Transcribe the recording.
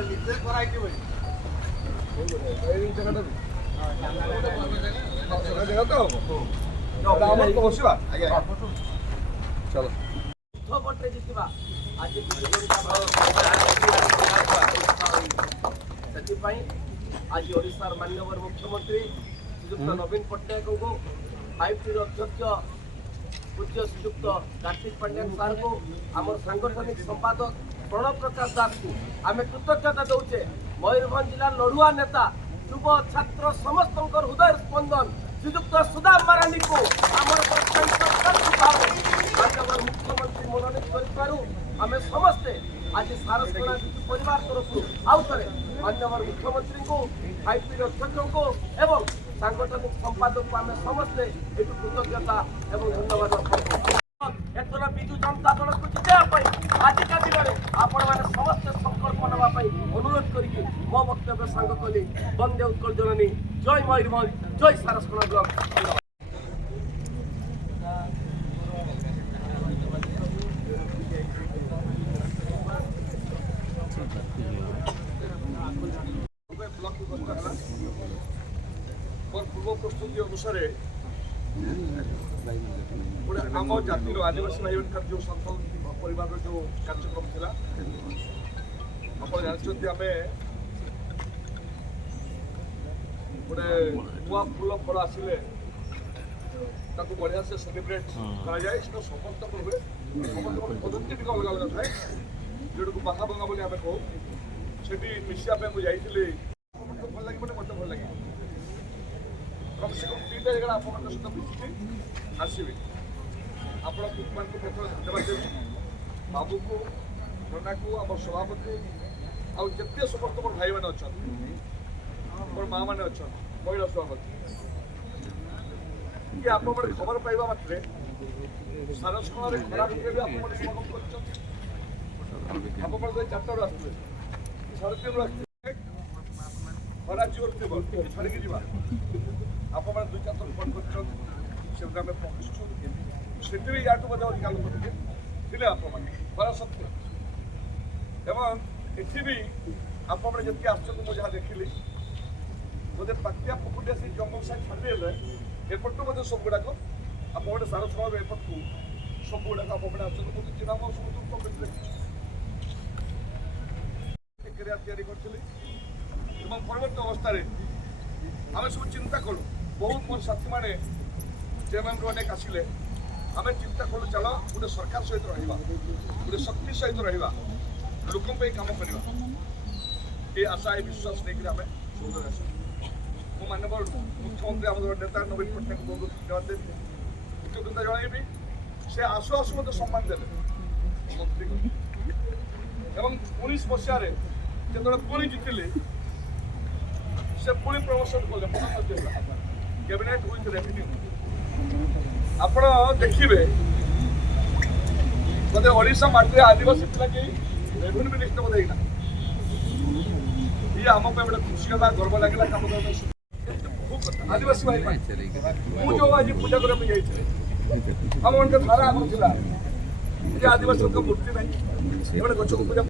आज ओडिशार माननीय मुख्यमंत्री श्रीजुक्त नवीन पट्टनायक को 5T अध्यक्ष पूज्य श्रीजुक्त कार्तिक पांड्यान सार को आम सांगठनिक संपादक प्रणव प्रकाश दास को आम कृतज्ञता दौचे। मयूरभंज जिला लड़ुआ नेता युव छात्र समस्त हृदय स्पंदन श्रीजुक्त सुदाम मारानी को माननीय मुख्यमंत्री मनोनीत कर आम समस्ते आज सारसकणा परिवार तरफ आउ थे माननीय मुख्यमंत्री को 5T अध्यक्ष को एवं सांगठनिक संपादक को आम समस्ते ये कृतज्ञता एवं धन्यवाद एथर विजु जनता दल को जिताई आजिका दिन में आपण मैंने समस्ते संकल्प नापी अनुरोध करके मो वक्तव्य सांग कली। वंदे उत्कल जननी, जय मयूरभंज, जय सारसकणा ब्लॉक। पूर्व प्रस्तुति अनुसार गोटे आम जातिर आदिवासी भाई जो संथल परिवार जो कार्यक्रम था आप जानते आम गोटे नुआ फूल फल आसिले बढ़िया से सेलिब्रेट कराए समस्त हुए समस्त पद्धति टी अलग अलग थाए जोटा को बाहा बंगा बोली आम कहू से मिसापी मुझे भल लगे मत भल लगे कम से कम 3टा जगह आप सहित मिसिकी आसवे आपण मान को धन्यवाद देवी बाबू को नना को आम सभापति आते समस्त भाई मैंने अच्छा मोर माँ मैंने अच्छा महिला सभापति कि आप खबर पाइबा मात्रे सारसकणा खराब भी आप समागम कर 4टा आसते 3:30 आसते खरा जोर छाड़ी जा आप 2-4 थर फोन कर पहुँचु से या अधिका लोग थे आप बड़ा सत्य एवं ये भी आप जब आस जहाँ देखिली बोधे पाटिया पुकुटिया से जंगल साइड छाड़देले एपटू बोधे सब गुड़ाक आप गोटे सारसकणा एपट को सब गुड़ाक आप आस चिन्ह समस्त तैयारी करी परवर्त अवस्था आम सब चिंता करूँ बहुत मोर साथी मैंने चेयरमैन अनेक आसिले आम चिंता करूँ चल गोटे सरकार सहित रहा गोटे शक्ति सहित रहा लोकों कम करवा ये आशा ये विश्वास नहीं आम सौदर आस मानव मुख्यमंत्री आम नेता नवीन पट्टनायक को बहुत धन्यवाद देवी कृतज्ञता जनइबी से आसु आसु मत सम्मान देते मंत्री एवं 19 मसीह जो पुणी जितिले से पुणी प्रमोशन कले कैबिनेट विथ रेवेन्यू आप देखिए बोधे ओडिशा माटी आदिवासी पिला के रेवेन्यू मिनिस्टर बोधे ये आम गोटे खुशी है गर्व लगे कम आदिवासी भाई मुझे आज पूजा करने आम मन धारा आगे आदिवासी मूर्ति नहीं गच को पूजा